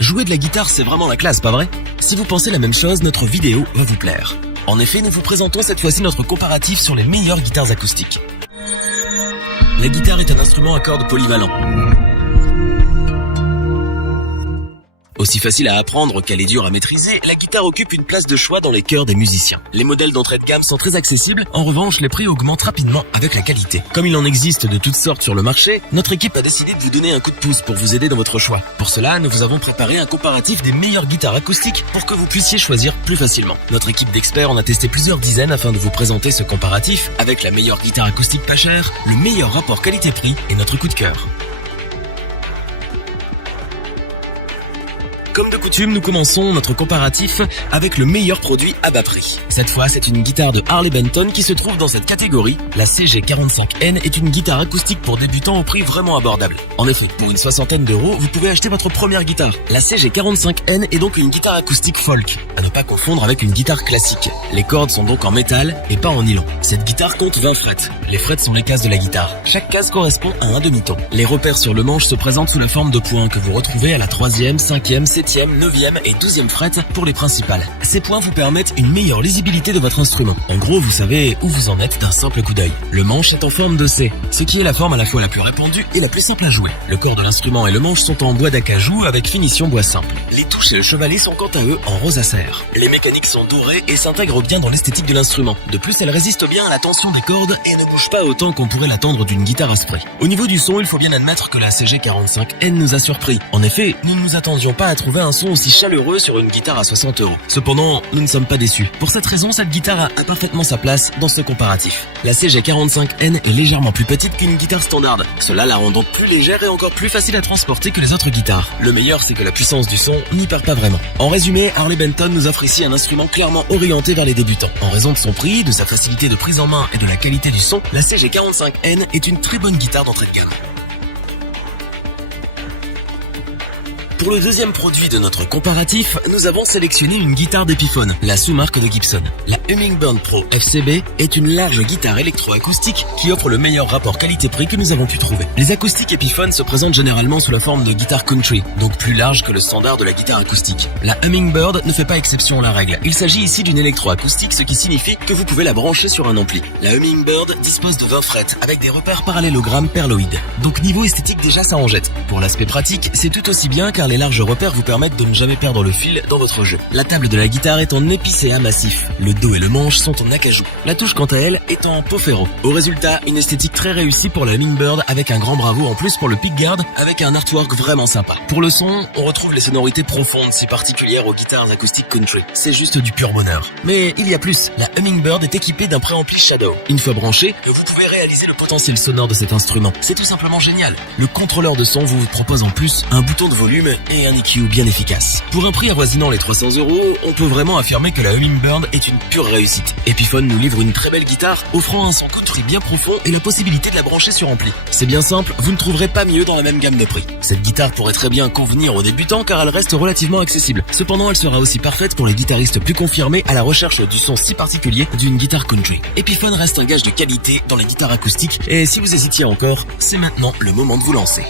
Jouer de la guitare, c'est vraiment la classe, pas vrai? Si vous pensez la même chose, notre vidéo va vous plaire. En effet, nous vous présentons cette fois-ci notre comparatif sur les meilleures guitares acoustiques. La guitare est un instrument à cordes polyvalent. Aussi facile à apprendre qu'elle est dure à maîtriser, la guitare occupe une place de choix dans les cœurs des musiciens. Les modèles d'entrée de gamme sont très accessibles, en revanche les prix augmentent rapidement avec la qualité. Comme il en existe de toutes sortes sur le marché, notre équipe a décidé de vous donner un coup de pouce pour vous aider dans votre choix. Pour cela, nous vous avons préparé un comparatif des meilleures guitares acoustiques pour que vous puissiez choisir plus facilement. Notre équipe d'experts en a testé plusieurs dizaines afin de vous présenter ce comparatif avec la meilleure guitare acoustique pas chère, le meilleur rapport qualité-prix et notre coup de cœur. Comme de coutume, nous commençons notre comparatif avec le meilleur produit à bas prix. Cette fois, c'est une guitare de Harley Benton qui se trouve dans cette catégorie. La CG45N est une guitare acoustique pour débutants au prix vraiment abordable. En effet, pour une soixantaine d'euros, vous pouvez acheter votre première guitare. La CG45N est donc une guitare acoustique folk, à ne pas confondre avec une guitare classique. Les cordes sont donc en métal et pas en nylon. Cette guitare compte 20 frettes. Les frettes sont les cases de la guitare. Chaque case correspond à un demi-ton. Les repères sur le manche se présentent sous la forme de points que vous retrouvez à la 3e, 5e, 7e, 9e et 12e frette pour les principales. Ces points vous permettent une meilleure lisibilité de votre instrument. En gros, vous savez où vous en êtes d'un simple coup d'œil. Le manche est en forme de C, ce qui est la forme à la fois la plus répandue et la plus simple à jouer. Le corps de l'instrument et le manche sont en bois d'acajou avec finition bois simple. Les touches et le chevalet sont quant à eux en rosacer. Les mécaniques sont dorées et s'intègrent bien dans l'esthétique de l'instrument. De plus, elles résistent bien à la tension des cordes et ne bougent pas autant qu'on pourrait l'attendre d'une guitare à spray. Au niveau du son, il faut bien admettre que la CG45N nous a surpris. En effet, nous ne nous attendions pas à trouver un son aussi chaleureux sur une guitare à 60 euros. Cependant, nous ne sommes pas déçus. Pour cette raison, cette guitare a parfaitement sa place dans ce comparatif. La CG45N est légèrement plus petite qu'une guitare standard. Cela la rend donc plus légère et encore plus facile à transporter que les autres guitares. Le meilleur, c'est que la puissance du son n'y perd pas vraiment. En résumé, Harley Benton nous offre ici un instrument clairement orienté vers les débutants. En raison de son prix, de sa facilité de prise en main et de la qualité du son, la CG45N est une très bonne guitare d'entrée de gamme. Pour le deuxième produit de notre comparatif, nous avons sélectionné une guitare d'Epiphone, la sous-marque de Gibson. La Hummingbird Pro FCB est une large guitare électroacoustique qui offre le meilleur rapport qualité-prix que nous avons pu trouver. Les acoustiques Epiphone se présentent généralement sous la forme de guitare country, donc plus large que le standard de la guitare acoustique. La Hummingbird ne fait pas exception à la règle. Il s'agit ici d'une électroacoustique, ce qui signifie que vous pouvez la brancher sur un ampli. La Hummingbird dispose de 20 frettes avec des repères parallélogrammes perloïdes. Donc niveau esthétique déjà ça en jette. Pour l'aspect pratique, c'est tout aussi bien car les larges repères vous permettent de ne jamais perdre le fil dans votre jeu. La table de la guitare est en épicéa massif. Le dos et le manche sont en acajou. La touche quant à elle est en peau ferro. Au résultat, une esthétique très réussie pour la Hummingbird avec un grand bravo en plus pour le pickguard avec un artwork vraiment sympa. Pour le son, on retrouve les sonorités profondes si particulières aux guitares acoustiques country. C'est juste du pur bonheur. Mais il y a plus. La Hummingbird est équipée d'un préampli Shadow. Une fois branché, vous pouvez réaliser le potentiel sonore de cet instrument. C'est tout simplement génial. Le contrôleur de son vous propose en plus un bouton de volume et un EQ bien efficace. Pour un prix avoisinant les 300 euros, on peut vraiment affirmer que la Hummingbird est une pure réussite. Epiphone nous livre une très belle guitare, offrant un son country bien profond et la possibilité de la brancher sur ampli. C'est bien simple, vous ne trouverez pas mieux dans la même gamme de prix. Cette guitare pourrait très bien convenir aux débutants car elle reste relativement accessible. Cependant, elle sera aussi parfaite pour les guitaristes plus confirmés à la recherche du son si particulier d'une guitare country. Epiphone reste un gage de qualité dans les guitares acoustiques et si vous hésitiez encore, c'est maintenant le moment de vous lancer.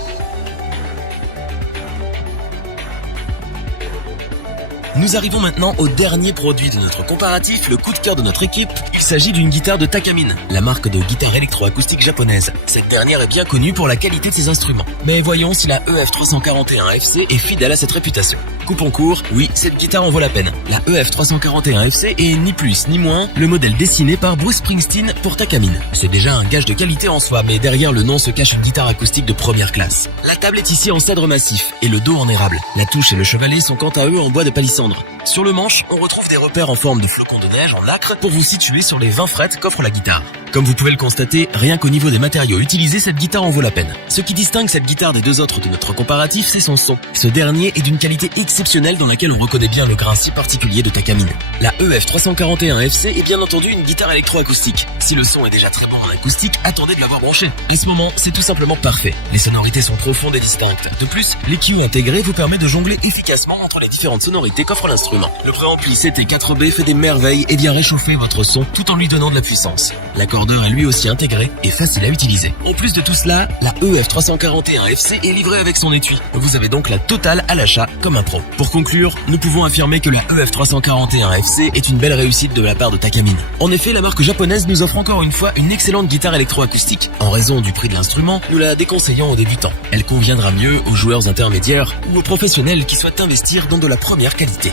Nous arrivons maintenant au dernier produit de notre comparatif, le coup de cœur de notre équipe. Il s'agit d'une guitare de Takamine, la marque de guitare électroacoustique japonaise. Cette dernière est bien connue pour la qualité de ses instruments. Mais voyons si la EF341FC est fidèle à cette réputation. Coupons court, oui, cette guitare en vaut la peine. La EF341FC est ni plus ni moins le modèle dessiné par Bruce Springsteen pour Takamine. C'est déjà un gage de qualité en soi, mais derrière le nom se cache une guitare acoustique de première classe. La table est ici en cèdre massif et le dos en érable. La touche et le chevalet sont quant à eux en bois de palissandre. Sur le manche, on retrouve des repères en forme de flocons de neige en nacre pour vous situer sur les 20 frettes qu'offre la guitare. Comme vous pouvez le constater, rien qu'au niveau des matériaux utilisés, cette guitare en vaut la peine. Ce qui distingue cette guitare des deux autres de notre comparatif, c'est son son. Ce dernier est d'une qualité exceptionnelle dans laquelle on reconnaît bien le grain si particulier de Takamine. La EF341FC est bien entendu une guitare électroacoustique. Si le son est déjà très bon en acoustique, attendez de l'avoir branché. En ce moment, c'est tout simplement parfait. Les sonorités sont profondes et distinctes. De plus, l'EQ intégré vous permet de jongler efficacement entre les différentes sonorités qu'offre l'instrument. Le préampli CT4B fait des merveilles et vient réchauffer votre son tout en lui donnant de la puissance. L'accord recorder est lui aussi intégré et facile à utiliser. En plus de tout cela, la EF341FC est livrée avec son étui. Vous avez donc la totale à l'achat comme un pro. Pour conclure, nous pouvons affirmer que la EF341FC est une belle réussite de la part de Takamine. En effet, la marque japonaise nous offre encore une fois une excellente guitare électroacoustique. En raison du prix de l'instrument, nous la déconseillons aux débutants. Elle conviendra mieux aux joueurs intermédiaires ou aux professionnels qui souhaitent investir dans de la première qualité.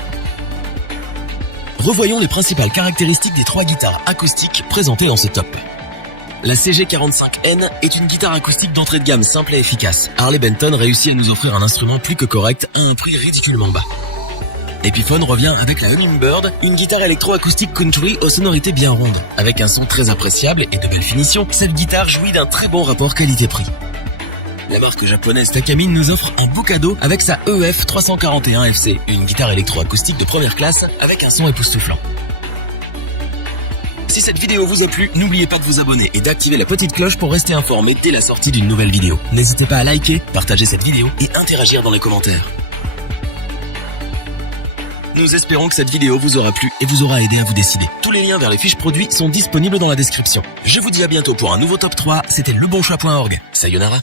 Revoyons les principales caractéristiques des 3 guitares acoustiques présentées dans ce top. La CG45N est une guitare acoustique d'entrée de gamme simple et efficace. Harley Benton réussit à nous offrir un instrument plus que correct à un prix ridiculement bas. Epiphone revient avec la Hummingbird, une guitare électroacoustique country aux sonorités bien rondes. Avec un son très appréciable et de belles finitions, cette guitare jouit d'un très bon rapport qualité-prix. La marque japonaise Takamine nous offre un beau cadeau avec sa EF341FC, une guitare électroacoustique de première classe avec un son époustouflant. Si cette vidéo vous a plu, n'oubliez pas de vous abonner et d'activer la petite cloche pour rester informé dès la sortie d'une nouvelle vidéo. N'hésitez pas à liker, partager cette vidéo et interagir dans les commentaires. Nous espérons que cette vidéo vous aura plu et vous aura aidé à vous décider. Tous les liens vers les fiches produits sont disponibles dans la description. Je vous dis à bientôt pour un nouveau top 3, c'était lebonchoix.org. Sayonara.